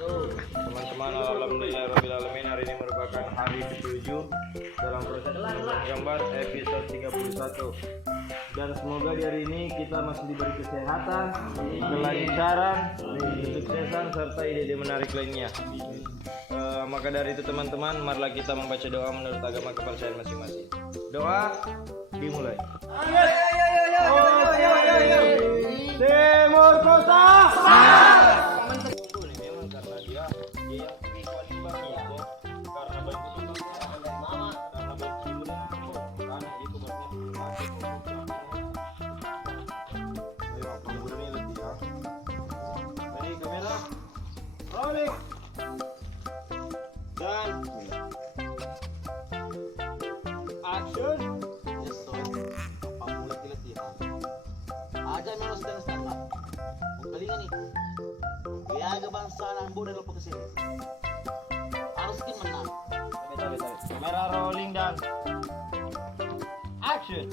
Teman-teman, alhamdulillahirobbilalamin, hari ini merupakan hari ke-7 dalam proses pembuatan gambar episode 31. Dan semoga di hari ini kita masih diberi kesehatan, kelancaran, kesuksesan serta ide-ide menarik lainnya. Maka dari itu teman-teman, marilah kita membaca doa menurut agama kepercayaan masing-masing. Doa dimulai. Timur Kota. Memang karena dia yang punya kewajiban itu, karena banyak karena banyak karena itu ayo penggunanya lebih ya. Dari kamera rolling dan action. Yes, so pamulot nila aja meron sa standard. Galingan nih. Kaya bangsa ng ambo na lupa kasi. Harus din menang. Kamera rolling dan action.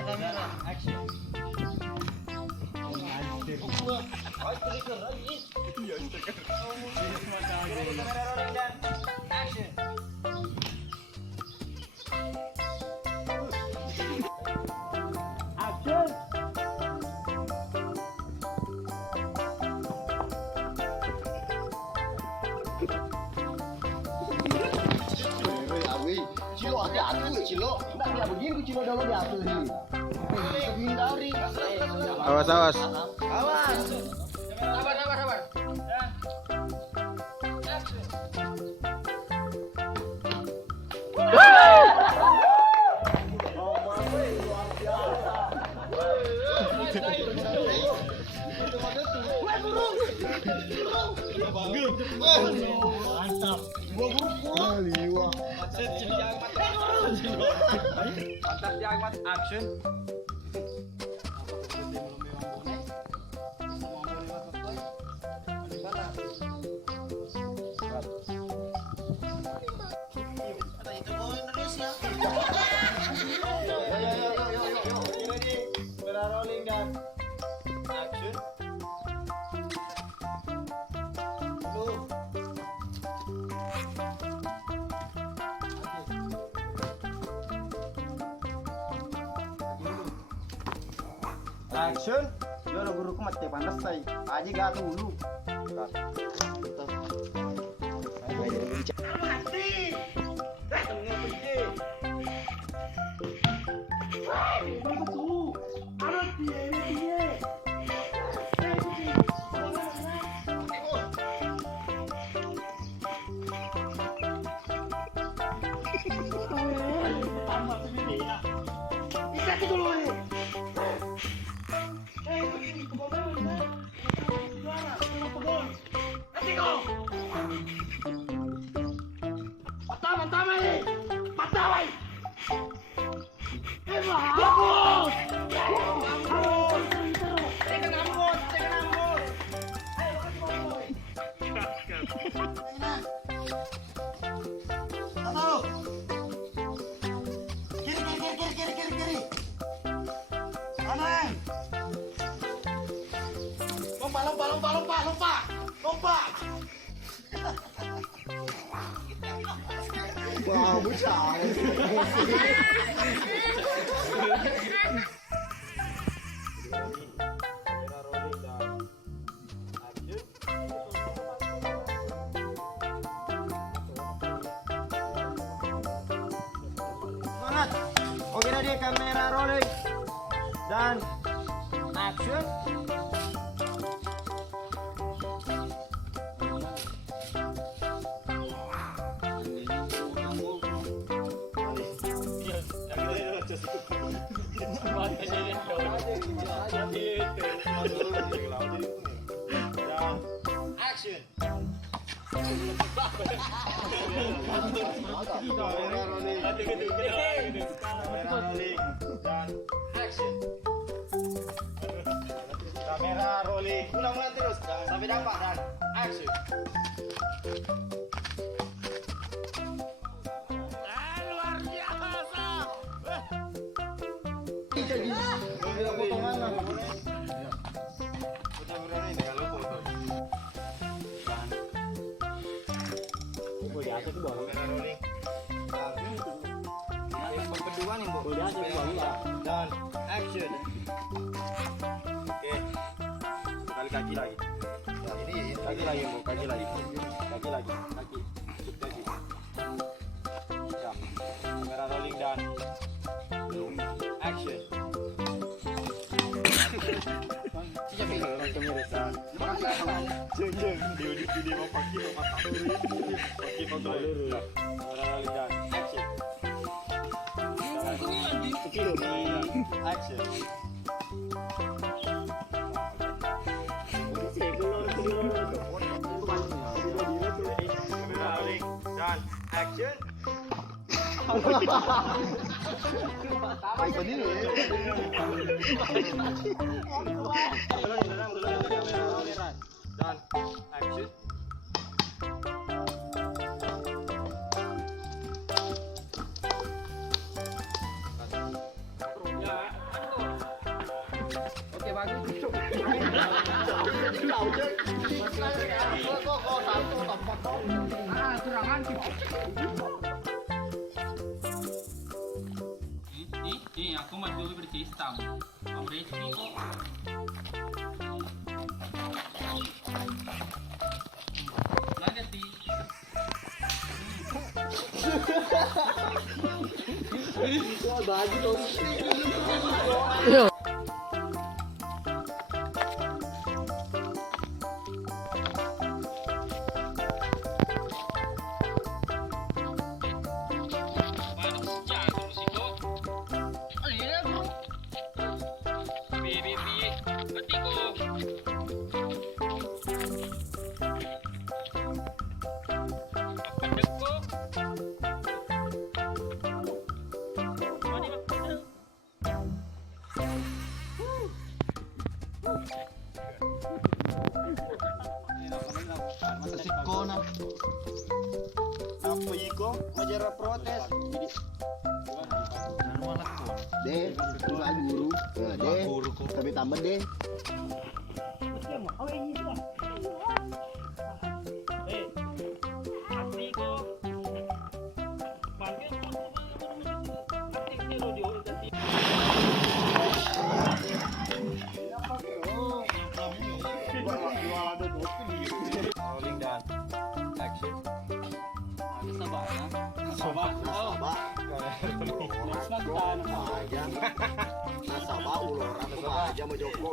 Kamera action. Cilo hati-hati Cilo. Enggak dia begini Cilo dulu diatur ini. Hindari. Awas. Awas. Sabar. Mantap. Mantap diangkat action. Itu mau Indonesia. Ready? Kamera rolling dan action. Action. Yo lo guru ko mati panas say. Aji ga dulu. Mati. Kiri. Kanan. Lompat. Wow, bocah. Oke, ready, kamera rolling dan action. Kamera rolling. Kamera rolling. Dan action. Kamera rolling. Ulang-ulang terus sampai dapat dan action. Kamera potongan lah. Potongan ini kalau potong. Kamera rolling. Berdua nih, Bu. Dan action. Oke. Kali kaki lagi. Nah, ini kaki lagi, Bu. Kaki lagi. Kaki lagi. Kaki. Kaki. Ya. Kamera rolling dan action. Dia mau pakai foto. Kamera rolling dan action. Action. Kamera rolling dan action. Dan action. Oke, bagus. Serangan. Nih, aku mau dulu bersistem. Om Rizky kok. Lanjut di. Sikona. Apa iko? Majalah protes. Deh, itu lagi guru. Nah, deh, tapi tambah deh. Rolling dan action. Nasabah ulur aja mau joko.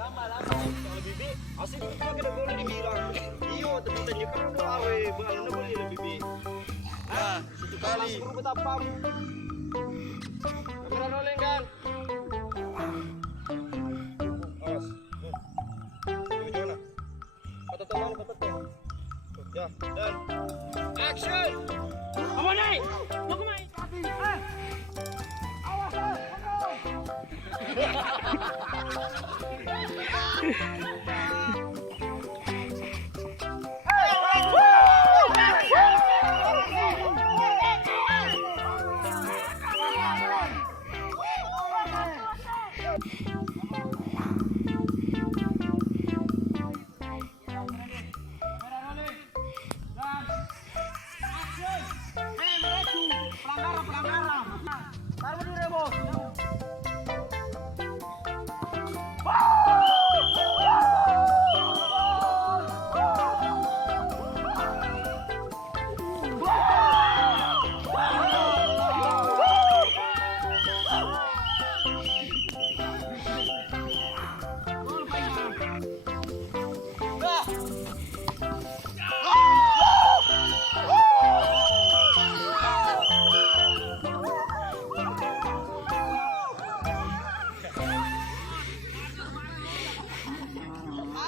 Sama lah. Kalau bibi, asik kita kena boleh dibilang. Iyo, tapi tanya kan udah awe, bagaimana boleh lebih bibi? Ah, satu kali. Guru betapam. Kamera rolling kan? Awas. Gimana? Kata teman, kata teman. Ya, dan action. Apa nih? Mau kemana? Awas,